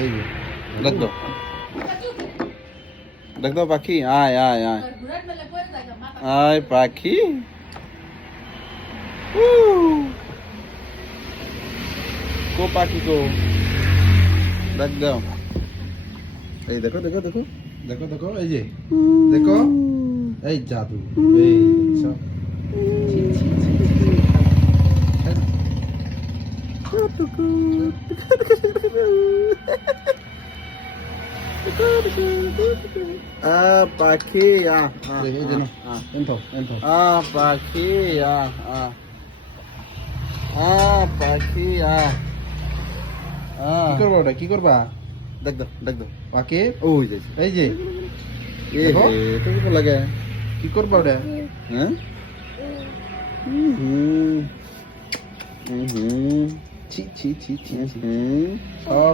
এই যে ডাক দাও, ডাক দাও পাখি, আয় আয় আয় আয় পাখি। কো পাখি কো, ডাক দাও। এই দেখো দেখো দেখো দেখো দেখো এই যে দেখো এই জাদু এই দেখছো? ছি, ছি, ছি, ছি, ছি। পাখি এই যে না এন্থো এন্থো পাখি পাখি কি করবা ওটা কি করবা ডাক দাও, ডাক দাও। ওকে ওই যাইছে, এই যে এ দেখো। তো কি লাগে, কি করবা ওটা হ্যাঁ? হুম হুম ছি ছি ছি ছি ছি হুম সব